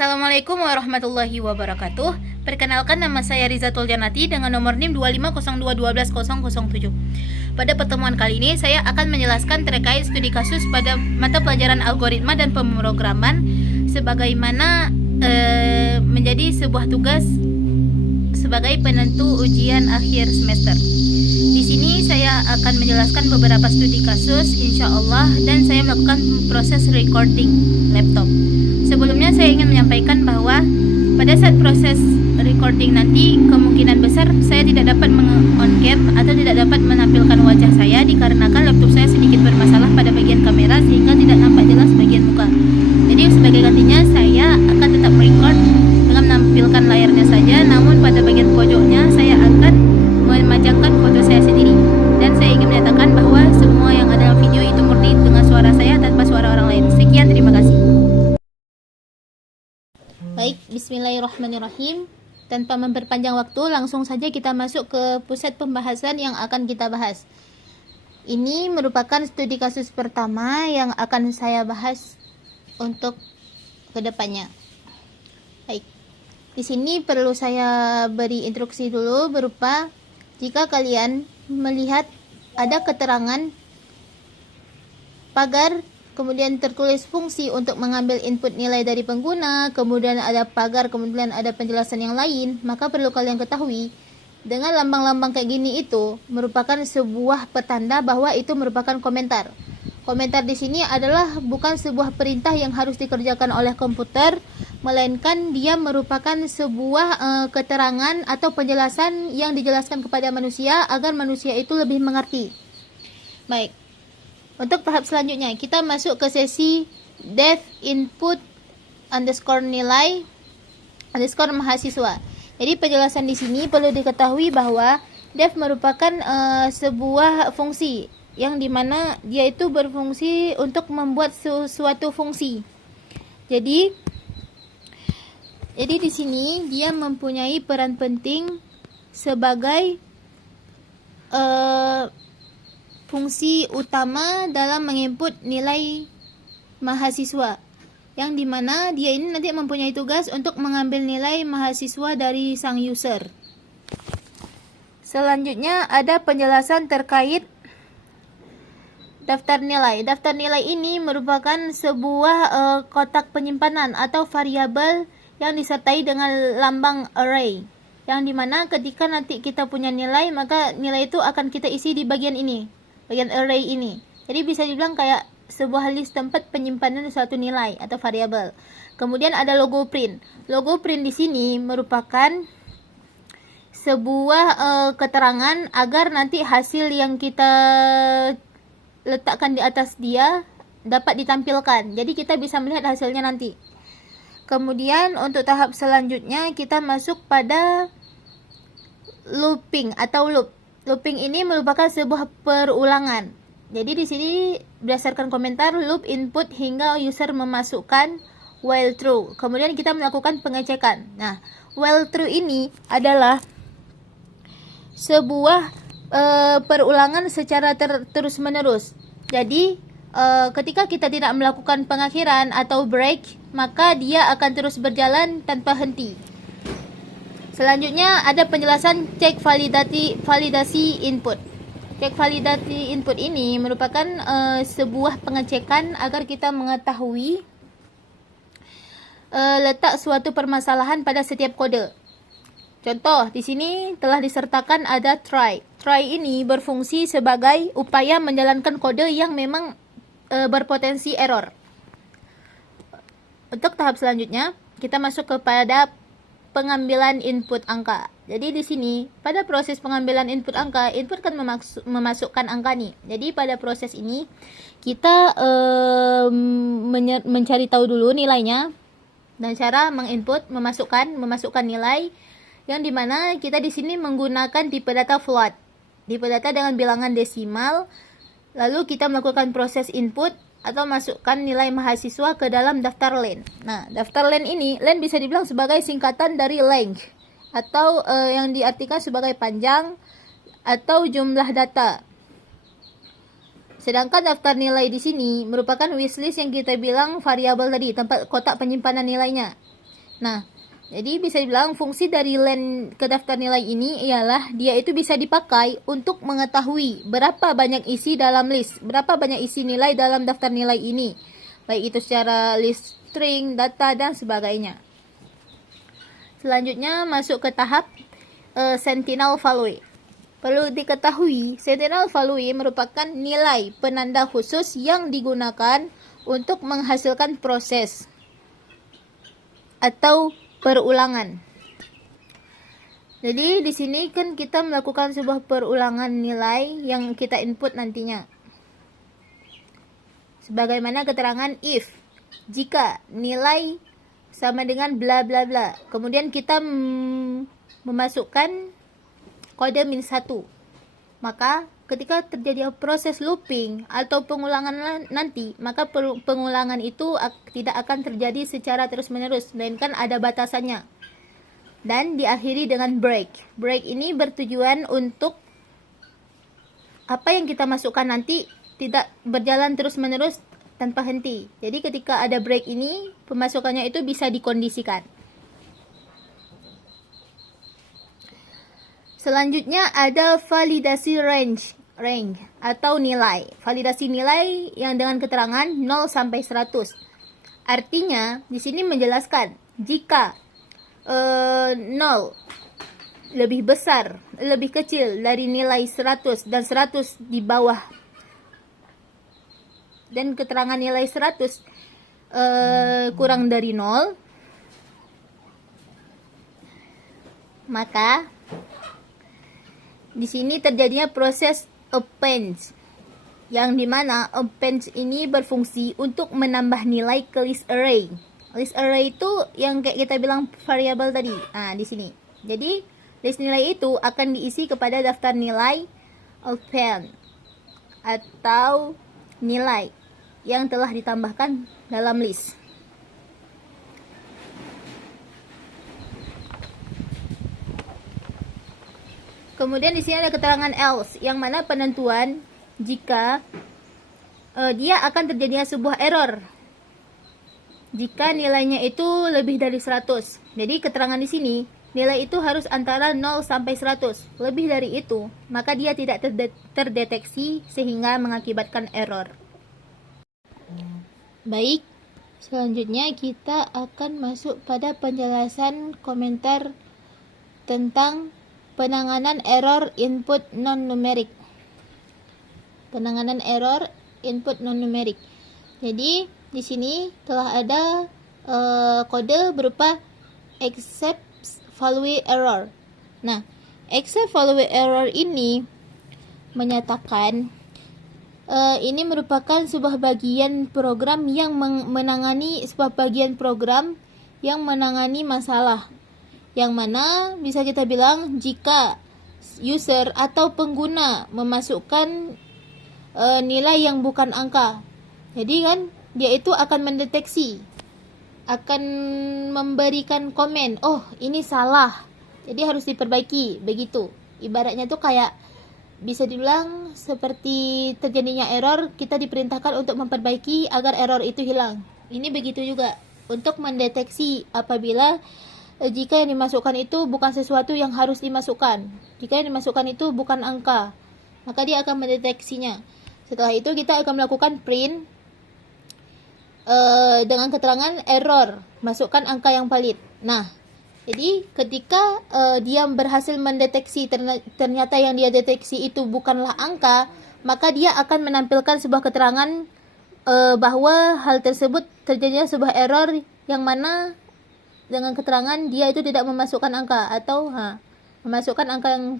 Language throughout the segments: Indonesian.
Assalamualaikum warahmatullahi wabarakatuh. Perkenalkan, nama saya Rizatul Janati dengan nomor NIM 25021211007. Pada pertemuan kali ini saya akan menjelaskan terkait studi kasus pada mata pelajaran algoritma dan pemrograman sebagaimana menjadi sebuah tugas sebagai penentu ujian akhir semester. Di sini saya akan menjelaskan beberapa studi kasus insyaallah, dan saya melakukan proses recording laptop. Sebelumnya saya ingin menyampaikan bahwa pada saat proses recording nanti kemungkinan besar saya tidak dapat on cam atau tidak dapat menampilkan wajah saya dikarenakan laptop saya sedikit bermasalah pada bagian kamera sehingga tidak nampak jelas bagian muka. Jadi sebagai gantinya saya akan tetap record dengan menampilkan layarnya saja, namun pada bagian pojoknya saya akan memajangkan foto saya sendiri. Dan saya ingin menyatakan bahwa semua yang ada dalam video itu murni dengan suara saya tanpa suara orang lain. Sekian, terima kasih. Baik, bismillahirrahmanirrahim. Tanpa memperpanjang waktu, langsung saja kita masuk ke pusat pembahasan yang akan kita bahas. Ini merupakan studi kasus pertama yang akan saya bahas untuk kedepannya. Baik, di sini perlu saya beri instruksi dulu berupa jika kalian melihat ada keterangan pagar, kemudian tertulis fungsi untuk mengambil input nilai dari pengguna, kemudian ada pagar, kemudian ada penjelasan yang lain, maka perlu kalian ketahui dengan lambang-lambang kayak gini itu merupakan sebuah petanda bahwa itu merupakan komentar. Komentar di sini adalah bukan sebuah perintah yang harus dikerjakan oleh komputer, melainkan dia merupakan sebuah keterangan atau penjelasan yang dijelaskan kepada manusia agar manusia itu lebih mengerti. Baik. Untuk tahap selanjutnya, kita masuk ke sesi def input underscore nilai underscore mahasiswa. Jadi penjelasan di sini perlu diketahui bahwa def merupakan sebuah fungsi yang dimana dia itu berfungsi untuk membuat suatu fungsi. Jadi di sini dia mempunyai peran penting sebagai fungsi utama dalam menginput nilai mahasiswa, yang dimana dia ini nanti mempunyai tugas untuk mengambil nilai mahasiswa dari sang user. Selanjutnya ada penjelasan terkait daftar nilai. Daftar nilai ini merupakan sebuah kotak penyimpanan atau variabel yang disertai dengan lambang array, yang dimana ketika nanti kita punya nilai, maka nilai itu akan kita isi di bagian ini, bagian array ini. Jadi bisa dibilang kayak sebuah list tempat penyimpanan suatu nilai atau variabel. Kemudian ada logo print. Logo print di sini merupakan sebuah keterangan agar nanti hasil yang kita letakkan di atas dia dapat ditampilkan. Jadi kita bisa melihat hasilnya nanti. Kemudian untuk tahap selanjutnya kita masuk pada looping atau loop. Looping ini merupakan sebuah perulangan. Jadi di sini berdasarkan komentar loop input hingga user memasukkan while true. Kemudian kita melakukan pengecekan. Nah, while true ini adalah sebuah perulangan secara terus menerus. Jadi ketika kita tidak melakukan pengakhiran atau break, maka dia akan terus berjalan tanpa henti. Selanjutnya ada penjelasan cek validasi input. Cek validasi input ini merupakan sebuah pengecekan agar kita mengetahui letak suatu permasalahan pada setiap kode. Contoh, di sini telah disertakan ada try. Try ini berfungsi sebagai upaya menjalankan kode yang memang berpotensi error. Untuk tahap selanjutnya, kita masuk kepada pengambilan input angka. Jadi di sini, pada proses pengambilan input angka, input kan memasukkan angka nih. Jadi pada proses ini, kita mencari tahu dulu nilainya dan cara menginput, memasukkan nilai, yang dimana kita di sini menggunakan tipe data float, tipe data dengan bilangan desimal. Lalu kita melakukan proses input atau masukkan nilai mahasiswa ke dalam daftar len. Nah, daftar len ini, len bisa dibilang sebagai singkatan dari length atau yang diartikan sebagai panjang atau jumlah data. Sedangkan daftar nilai di sini merupakan wishlist yang kita bilang variabel tadi, tempat kotak penyimpanan nilainya. Nah, jadi bisa dibilang fungsi dari len ke daftar nilai ini ialah dia itu bisa dipakai untuk mengetahui berapa banyak isi dalam list, berapa banyak isi nilai dalam daftar nilai ini. Baik itu secara list string, data, dan sebagainya. Selanjutnya masuk ke tahap Sentinel Value. Perlu diketahui, Sentinel Value merupakan nilai penanda khusus yang digunakan untuk menghasilkan proses atau perulangan. Jadi di sini kan kita melakukan sebuah perulangan nilai yang kita input nantinya. Sebagaimana keterangan if, jika nilai sama dengan bla bla bla. Kemudian kita memasukkan kode -1. Maka ketika terjadi proses looping atau pengulangan nanti, maka pengulangan itu tidak akan terjadi secara terus-menerus, melainkan ada batasannya. Dan diakhiri dengan break. Break ini bertujuan untuk apa yang kita masukkan nanti tidak berjalan terus-menerus tanpa henti. Jadi ketika ada break ini, pemasukannya itu bisa dikondisikan. Selanjutnya ada validasi range atau nilai. Validasi nilai yang dengan keterangan 0 sampai 100. Artinya di sini menjelaskan jika 0 lebih besar, lebih kecil dari nilai 100 dan 100 di bawah, dan keterangan nilai 100 kurang dari 0, maka di sini terjadinya proses append, yang dimana append ini berfungsi untuk menambah nilai ke list array. List array itu yang kayak kita bilang variabel tadi. Nah, di sini. Jadi list nilai itu akan diisi kepada daftar nilai append atau nilai yang telah ditambahkan dalam list. Kemudian di sini ada keterangan else, yang mana penentuan jika dia akan terjadinya sebuah error jika nilainya itu lebih dari 100. Jadi keterangan di sini nilai itu harus antara 0 sampai 100. Lebih dari itu, maka dia tidak terdeteksi sehingga mengakibatkan error. Baik, selanjutnya kita akan masuk pada penjelasan komentar tentang penanganan error input non-numerik. Penanganan error input non-numerik. Jadi, di sini telah ada kode berupa except value error. Nah, except value error ini menyatakan ini merupakan sebuah bagian program yang menangani masalah, yang mana bisa kita bilang jika user atau pengguna memasukkan nilai yang bukan angka, jadi kan dia itu akan mendeteksi, akan memberikan komen, oh ini salah, jadi harus diperbaiki. Begitu ibaratnya tuh kayak bisa dibilang seperti terjadinya error, kita diperintahkan untuk memperbaiki agar error itu hilang. Ini begitu juga untuk mendeteksi apabila jika yang dimasukkan itu bukan sesuatu yang harus dimasukkan. Jika yang dimasukkan itu bukan angka, maka dia akan mendeteksinya. Setelah itu kita akan melakukan print dengan keterangan error, masukkan angka yang valid. Nah, jadi ketika dia berhasil mendeteksi ternyata yang dia deteksi itu bukanlah angka, maka dia akan menampilkan sebuah keterangan bahwa hal tersebut terjadinya sebuah error, yang mana dengan keterangan dia itu tidak memasukkan angka atau memasukkan angka yang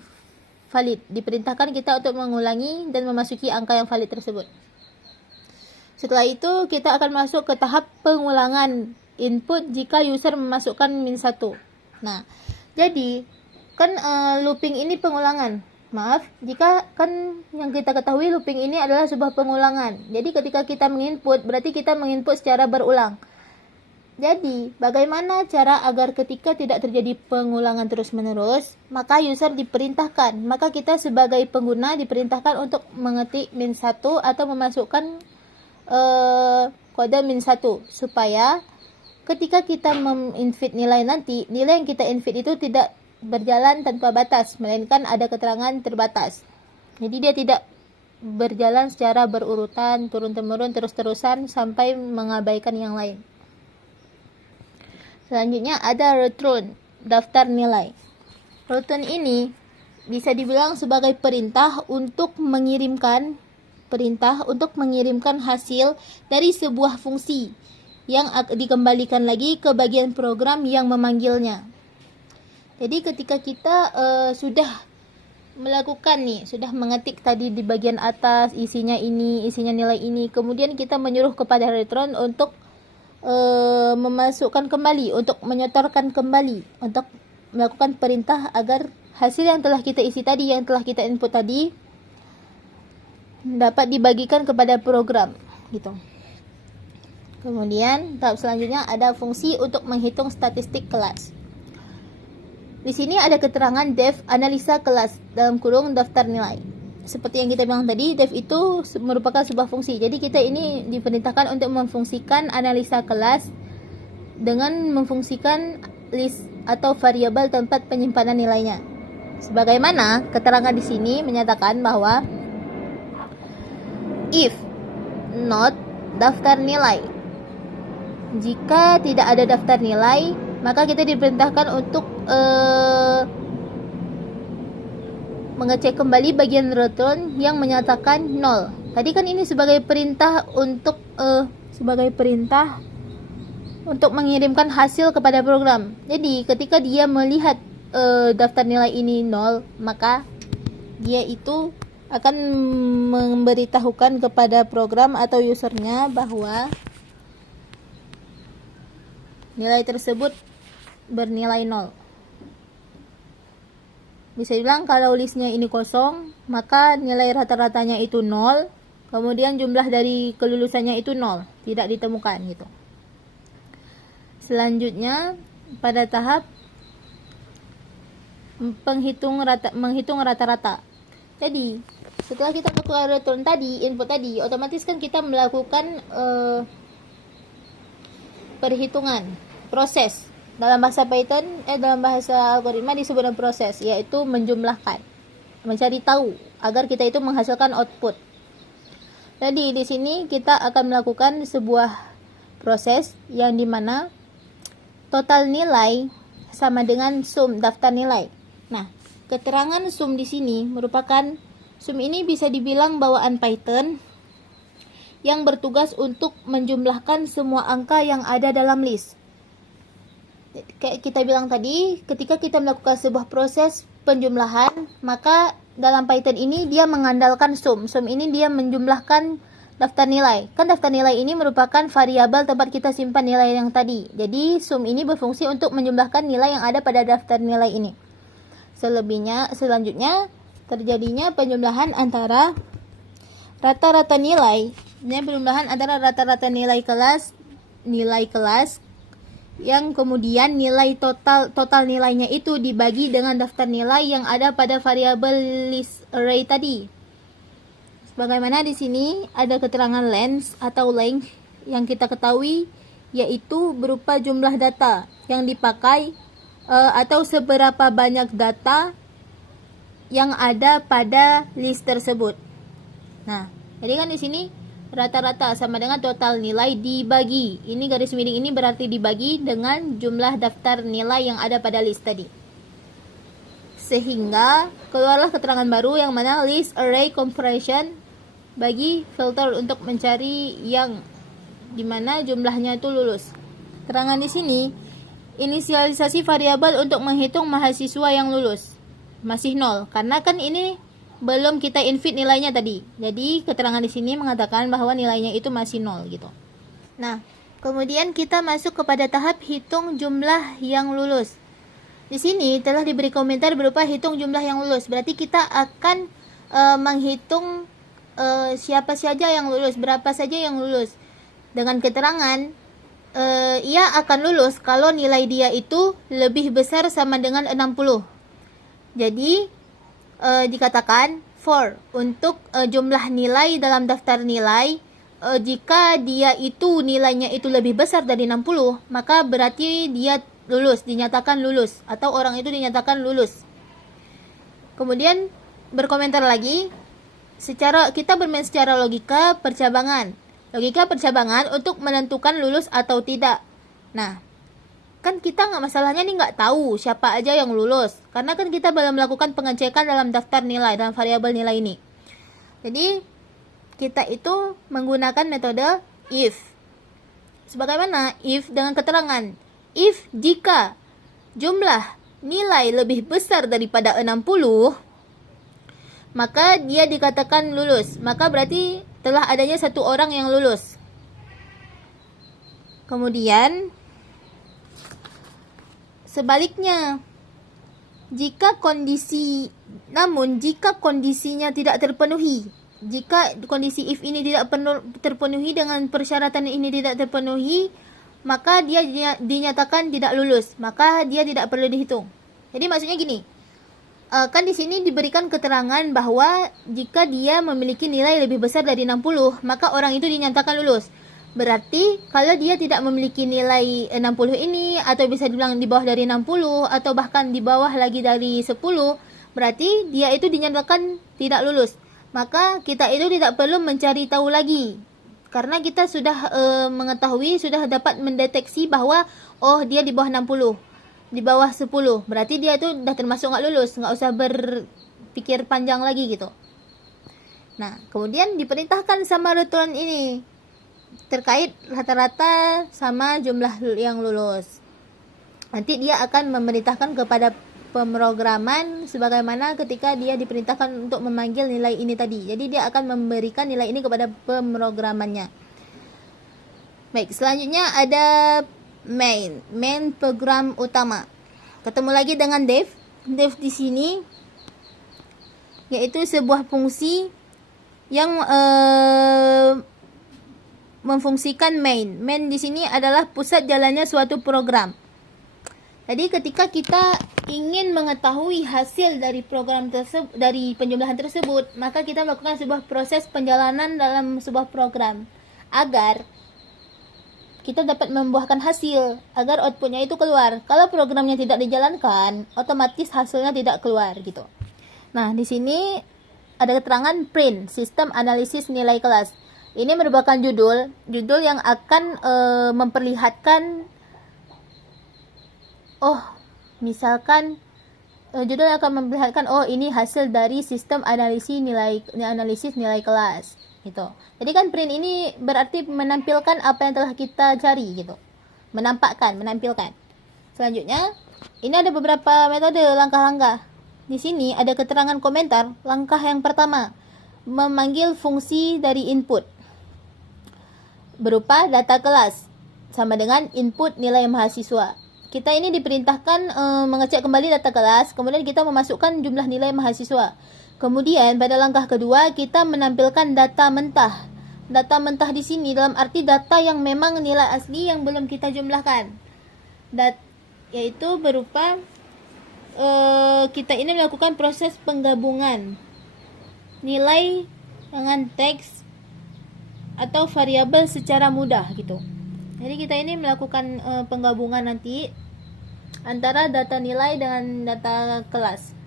valid. Diperintahkan kita untuk mengulangi dan memasuki angka yang valid tersebut. Setelah itu kita akan masuk ke tahap pengulangan input jika user memasukkan -1. Nah, jadi kan looping ini pengulangan. Maaf, jika kan yang kita ketahui looping ini adalah sebuah pengulangan. Jadi ketika kita menginput, berarti kita menginput secara berulang. Jadi, bagaimana cara agar ketika tidak terjadi pengulangan terus-menerus, maka user diperintahkan, maka kita sebagai pengguna diperintahkan untuk mengetik -1 atau memasukkan kode -1 supaya ketika kita menginput nilai nanti, nilai yang kita input itu tidak berjalan tanpa batas, melainkan ada keterangan terbatas. Jadi dia tidak berjalan secara berurutan, turun-temurun, terus-terusan sampai mengabaikan yang lain. Selanjutnya ada return, daftar nilai. Return ini bisa dibilang sebagai perintah untuk mengirimkan hasil dari sebuah fungsi yang dikembalikan lagi ke bagian program yang memanggilnya. Jadi ketika kita sudah mengetik tadi di bagian atas isinya nilai ini, kemudian kita menyuruh kepada return untuk memasukkan kembali, untuk menyetorkan kembali, untuk melakukan perintah agar hasil yang telah kita isi tadi, yang telah kita input tadi, dapat dibagikan kepada program gitu. Kemudian tahap selanjutnya ada fungsi untuk menghitung statistik kelas. Di sini ada keterangan def analisa kelas dalam kurung daftar nilai. Seperti yang kita bilang tadi, def itu merupakan sebuah fungsi. Jadi kita ini diperintahkan untuk memfungsikan analisa kelas dengan memfungsikan list atau variabel tempat penyimpanan nilainya. Sebagaimana keterangan di sini menyatakan bahwa if not daftar nilai. Jika tidak ada daftar nilai, maka kita diperintahkan untuk mengecek kembali bagian return yang menyatakan 0. Tadi kan ini sebagai perintah untuk mengirimkan hasil kepada program. Jadi ketika dia melihat daftar nilai ini 0, maka dia itu akan memberitahukan kepada program atau usernya bahwa nilai tersebut bernilai 0. Bisa dibilang kalau listnya ini kosong, maka nilai rata-ratanya itu 0, kemudian jumlah dari kelulusannya itu 0, tidak ditemukan gitu. Selanjutnya pada tahap menghitung rata-rata. Jadi setelah kita melakukan return tadi, input tadi, otomatis kan kita melakukan perhitungan, proses. Dalam bahasa Python, dalam bahasa algoritma disebut proses, yaitu menjumlahkan, mencari tahu agar kita itu menghasilkan output. Jadi di sini kita akan melakukan sebuah proses yang dimana total nilai sama dengan sum daftar nilai. Nah, keterangan sum di sini merupakan sum ini bisa dibilang bawaan Python yang bertugas untuk menjumlahkan semua angka yang ada dalam list. Kayak kita bilang tadi, ketika kita melakukan sebuah proses penjumlahan, maka dalam Python ini dia mengandalkan sum. Sum ini dia menjumlahkan daftar nilai. Kan daftar nilai ini merupakan variabel tempat kita simpan nilai yang tadi. Jadi sum ini berfungsi untuk menjumlahkan nilai yang ada pada daftar nilai ini. Selanjutnya terjadinya penjumlahan antara rata-rata nilai. Ini penjumlahan antara rata-rata nilai kelas yang kemudian nilai total nilainya itu dibagi dengan daftar nilai yang ada pada variabel list array tadi. Sebagaimana di sini ada keterangan length atau length yang kita ketahui, yaitu berupa jumlah data yang dipakai atau seberapa banyak data yang ada pada list tersebut. Nah, jadi kan di sini rata-rata sama dengan total nilai dibagi. Ini garis miring ini berarti dibagi dengan jumlah daftar nilai yang ada pada list tadi. Sehingga keluarlah keterangan baru yang mana list array comparison bagi filter untuk mencari yang dimana jumlahnya itu lulus. Keterangan di sini inisialisasi variabel untuk menghitung mahasiswa yang lulus masih 0 karena kan ini belum kita input nilainya tadi. Jadi keterangan di sini mengatakan bahwa nilainya itu masih 0 gitu. Nah, kemudian kita masuk kepada tahap hitung jumlah yang lulus. Di sini telah diberi komentar berupa hitung jumlah yang lulus. Berarti kita akan menghitung siapa saja yang lulus, berapa saja yang lulus. Dengan keterangan ia akan lulus kalau nilai dia itu lebih besar sama dengan 60. Jadi dikatakan for untuk jumlah nilai dalam daftar nilai jika dia itu nilainya itu lebih besar dari 60, maka berarti dia lulus, dinyatakan lulus, atau orang itu dinyatakan lulus. Kemudian berkomentar lagi, kita bermain secara logika percabangan. Logika percabangan untuk menentukan lulus atau tidak. Nah, kan kita masalahnya nih nggak tahu siapa aja yang lulus, karena kan kita belum melakukan pengecekan dalam daftar nilai, dalam variabel nilai ini. Jadi kita itu menggunakan metode if. Sebagaimana if dengan keterangan, if jika jumlah nilai lebih besar daripada 60, maka dia dikatakan lulus. Maka berarti telah adanya satu orang yang lulus. Kemudian sebaliknya, jika kondisinya tidak terpenuhi, jika kondisi if ini tidak terpenuhi dengan persyaratan ini tidak terpenuhi, maka dia dinyatakan tidak lulus, maka dia tidak perlu dihitung. Jadi maksudnya gini, kan di sini diberikan keterangan bahwa jika dia memiliki nilai lebih besar dari 60, maka orang itu dinyatakan lulus. Berarti kalau dia tidak memiliki nilai 60 ini, atau bisa dibilang di bawah dari 60, atau bahkan di bawah lagi dari 10, berarti dia itu dinyatakan tidak lulus. Maka kita itu tidak perlu mencari tahu lagi, karena kita sudah mengetahui, sudah dapat mendeteksi bahwa oh dia di bawah 60, di bawah 10, berarti dia itu sudah termasuk nggak lulus, nggak usah berpikir panjang lagi gitu. Nah, kemudian diperintahkan sama ratulan ini terkait rata-rata sama jumlah yang lulus. Nanti dia akan memerintahkan kepada pemrograman sebagaimana ketika dia diperintahkan untuk memanggil nilai ini tadi. Jadi dia akan memberikan nilai ini kepada pemrogramannya. Baik, selanjutnya ada main program utama. Ketemu lagi dengan def. Def di sini yaitu sebuah fungsi yang memfungsikan main. Main di sini adalah pusat jalannya suatu program. Jadi ketika kita ingin mengetahui hasil dari program tersebut, dari penjumlahan tersebut, maka kita melakukan sebuah proses penjalanan dalam sebuah program agar kita dapat membuahkan hasil, agar outputnya itu keluar. Kalau programnya tidak dijalankan, otomatis hasilnya tidak keluar gitu. Nah, di sini ada keterangan print, sistem analisis nilai kelas. Ini merupakan judul yang akan memperlihatkan, misalkan judul akan memperlihatkan ini hasil dari sistem analisis nilai kelas gitu. Jadi kan print ini berarti menampilkan apa yang telah kita cari gitu. Menampilkan. Selanjutnya, ini ada beberapa metode langkah-langkah. Di sini ada keterangan komentar. Langkah yang pertama, memanggil fungsi dari input berupa data kelas sama dengan input nilai mahasiswa. Kita ini diperintahkan mengecek kembali data kelas, kemudian kita memasukkan jumlah nilai mahasiswa. Kemudian pada langkah kedua kita menampilkan data mentah. Data mentah di sini dalam arti data yang memang nilai asli yang belum kita jumlahkan. Yaitu berupa kita ini melakukan proses penggabungan nilai dengan teks atau variabel secara mudah gitu. Jadi kita ini melakukan penggabungan nanti antara data nilai dengan data kelas.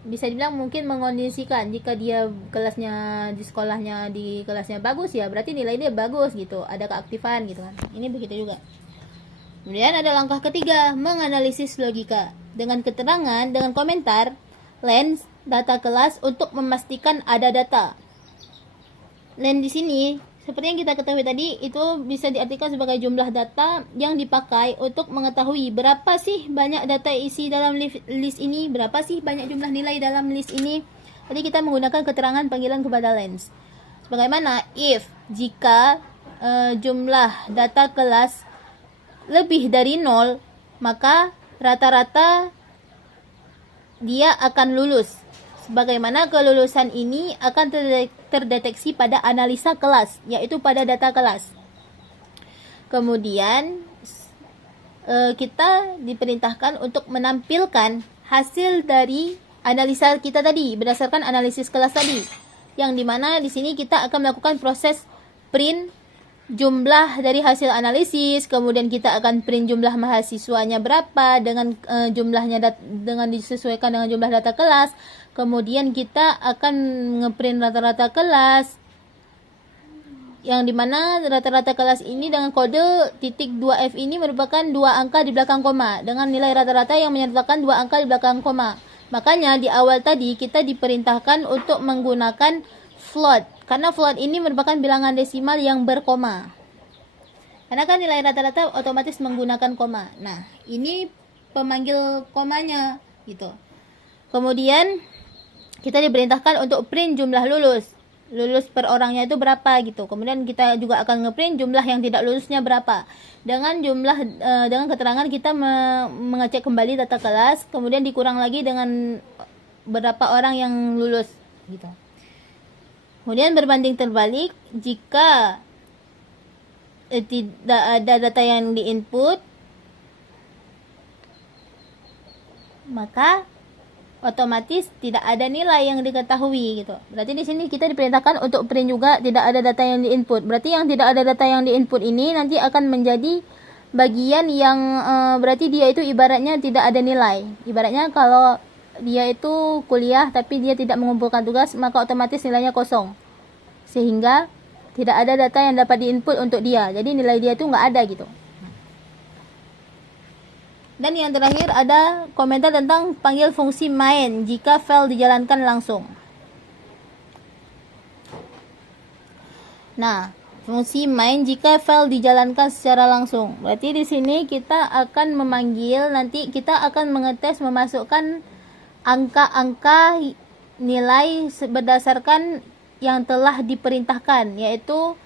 Bisa dibilang mungkin mengondisikan, jika dia kelasnya di kelasnya bagus ya berarti nilai dia bagus gitu, ada keaktifan gitu kan. Ini begitu juga. Kemudian ada langkah ketiga, menganalisis logika dengan keterangan dengan komentar lens data kelas untuk memastikan ada data. Len di sini seperti yang kita ketahui tadi itu bisa diartikan sebagai jumlah data yang dipakai untuk mengetahui berapa sih banyak data isi dalam list ini, berapa sih banyak jumlah nilai dalam list ini. Jadi kita menggunakan keterangan panggilan kepada lens. Sebagaimana if jika jumlah data kelas lebih dari 0, maka rata-rata dia akan lulus. Sebagaimana kelulusan ini akan terdeteksi pada analisa kelas, yaitu pada data kelas. Kemudian kita diperintahkan untuk menampilkan hasil dari analisa kita tadi berdasarkan analisis kelas tadi. yang dimana di sini kita akan melakukan proses print jumlah dari hasil analisis, kemudian kita akan print jumlah mahasiswanya berapa dengan jumlahnya dengan disesuaikan dengan jumlah data kelas. Kemudian kita akan ngeprint rata-rata kelas, yang dimana rata-rata kelas ini dengan kode titik 2F ini merupakan 2 angka di belakang koma dengan nilai rata-rata yang menyertakan 2 angka di belakang koma. Makanya di awal tadi kita diperintahkan untuk menggunakan float, karena float ini merupakan bilangan desimal yang berkoma. Karena kan nilai rata-rata otomatis menggunakan koma. Nah, ini pemanggil komanya gitu. Kemudian kita diperintahkan untuk print jumlah lulus per orangnya itu berapa gitu. Kemudian kita juga akan ngeprint jumlah yang tidak lulusnya berapa. Dengan keterangan kita mengecek kembali data kelas, kemudian dikurang lagi dengan berapa orang yang lulus gitu. Kemudian berbanding terbalik, jika tidak ada data yang diinput, maka otomatis tidak ada nilai yang diketahui gitu. Berarti di sini kita diperintahkan untuk print juga tidak ada data yang diinput. Berarti yang tidak ada data yang diinput ini nanti akan menjadi bagian yang berarti dia itu ibaratnya tidak ada nilai. Ibaratnya kalau dia itu kuliah tapi dia tidak mengumpulkan tugas, maka otomatis nilainya kosong. Sehingga tidak ada data yang dapat diinput untuk dia. Jadi nilai dia itu nggak ada gitu. Dan yang terakhir ada komentar tentang panggil fungsi main jika file dijalankan langsung. Nah, fungsi main jika file dijalankan secara langsung. Berarti di sini kita akan memanggil, nanti kita akan mengetes memasukkan angka-angka nilai berdasarkan yang telah diperintahkan, yaitu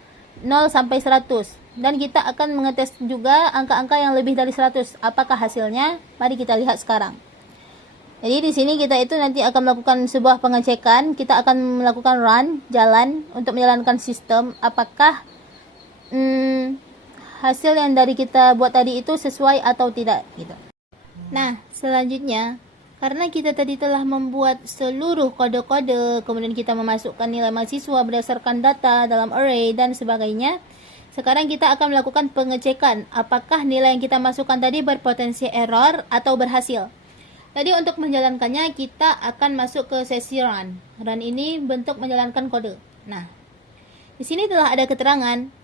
0 sampai 100. Dan kita akan mengetes juga angka-angka yang lebih dari 100. Apakah hasilnya? Mari kita lihat sekarang. Jadi di sini kita itu nanti akan melakukan sebuah pengecekan. Kita akan melakukan run, jalan untuk menjalankan sistem. Apakah hasil yang dari kita buat tadi itu sesuai atau tidak gitu. Nah, selanjutnya karena kita tadi telah membuat seluruh kode-kode, kemudian kita memasukkan nilai mahasiswa berdasarkan data dalam array dan sebagainya. Sekarang kita akan melakukan pengecekan apakah nilai yang kita masukkan tadi berpotensi error atau berhasil. Tadi untuk menjalankannya kita akan masuk ke sesi run. Run ini bentuk menjalankan kode. Nah, di sini telah ada keterangan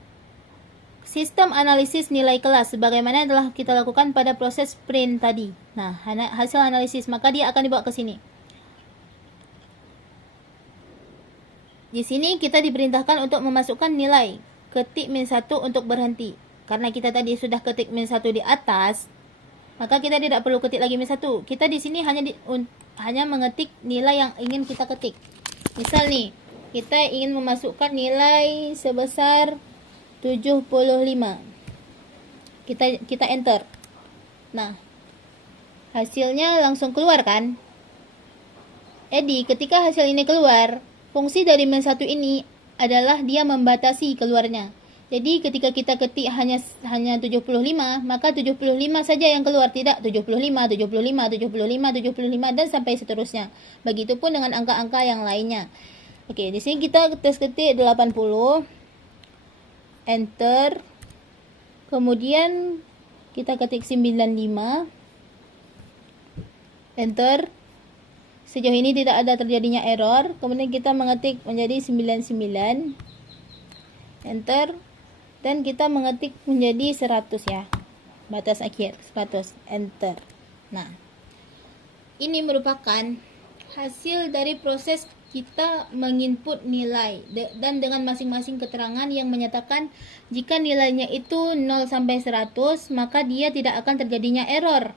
sistem analisis nilai kelas sebagaimana telah kita lakukan pada proses print tadi. Nah, hasil analisis maka dia akan dibawa ke sini. Di sini kita diperintahkan untuk memasukkan nilai ketik -1 untuk berhenti. Karena kita tadi sudah ketik -1 di atas, maka kita tidak perlu ketik lagi -1. Kita di sini hanya mengetik nilai yang ingin kita ketik. Misal nih, kita ingin memasukkan nilai sebesar 75. Kita enter. Nah, hasilnya langsung keluar kan? Jadi, ketika hasil ini keluar, fungsi dari -1 ini adalah dia membatasi keluarnya. Jadi ketika kita ketik hanya 75, maka 75 saja yang keluar, tidak 75, 75, 75, 75 dan sampai seterusnya. Begitupun dengan angka-angka yang lainnya. Oke, di sini kita tes ketik 80. Enter. Kemudian kita ketik 95. Enter. Sejauh ini tidak ada terjadinya error. Kemudian kita mengetik menjadi 99. Enter. Dan kita mengetik menjadi 100 ya. Batas akhir 100. Enter. Nah, ini merupakan hasil dari proses kita menginput nilai dan dengan masing-masing keterangan yang menyatakan jika nilainya itu 0 sampai 100, maka dia tidak akan terjadinya error.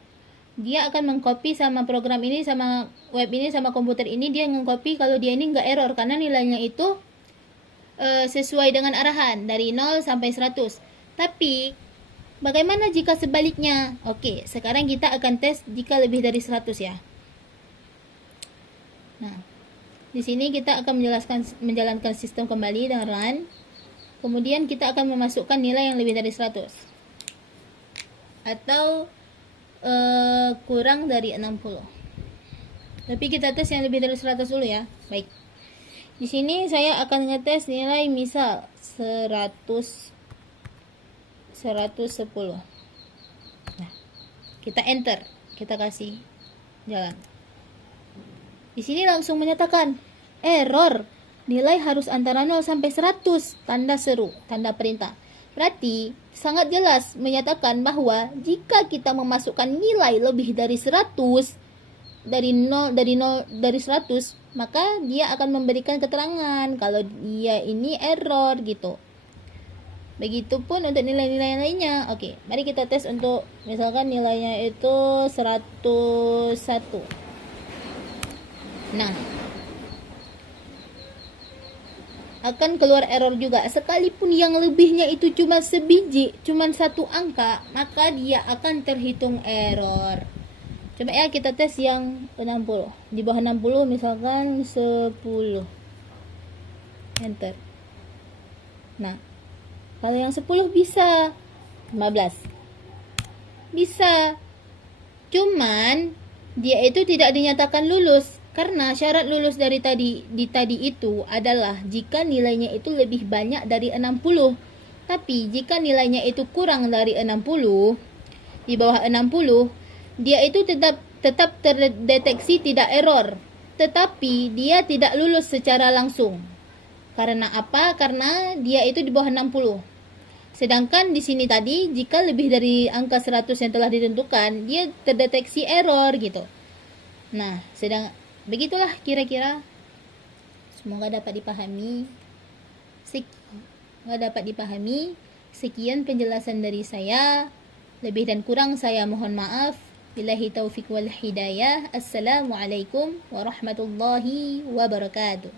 Dia akan mengcopy sama program ini, sama web ini, sama komputer ini. Dia mengcopy kalau dia ini nggak error karena nilainya itu sesuai dengan arahan dari 0 sampai 100. Tapi bagaimana jika sebaliknya? Oke, sekarang kita akan tes jika lebih dari 100 ya. Nah, di sini kita akan menjalankan sistem kembali dengan run. Kemudian kita akan memasukkan nilai yang lebih dari 100 atau kurang dari 60. Tapi kita tes yang lebih dari 100 dulu ya. Baik. Di sini saya akan ngetes nilai misal 110. Nah, kita enter, kita kasih jalan. Di sini langsung menyatakan error. Nilai harus antara 0 sampai 100, tanda seru, tanda perintah. Berarti sangat jelas menyatakan bahwa jika kita memasukkan nilai lebih dari 100, dari 100, maka dia akan memberikan keterangan kalau dia ini error gitu. Begitupun untuk nilai-nilai lainnya. Oke, mari kita tes untuk misalkan nilainya itu 101. Nah, akan keluar error juga. Sekalipun yang lebihnya itu cuma sebiji, cuma satu angka, maka dia akan terhitung error. Coba ya kita tes yang 60. Di bawah 60 misalkan 10. Enter. Nah, kalau yang 10 bisa 15. Bisa. Cuman dia itu tidak dinyatakan lulus. Karena syarat lulus dari tadi itu adalah jika nilainya itu lebih banyak dari 60. Tapi jika nilainya itu kurang dari 60, di bawah 60, dia itu tetap terdeteksi tidak error. Tetapi dia tidak lulus secara langsung. Karena apa? Karena dia itu di bawah 60. Sedangkan di sini tadi jika lebih dari angka 100 yang telah ditentukan, dia terdeteksi error gitu. Nah, begitulah kira-kira. Semoga dapat dipahami. Sekian penjelasan dari saya. Lebih dan kurang saya mohon maaf. Billahi taufiq wal hidayah. Assalamualaikum warahmatullahi wabarakatuh.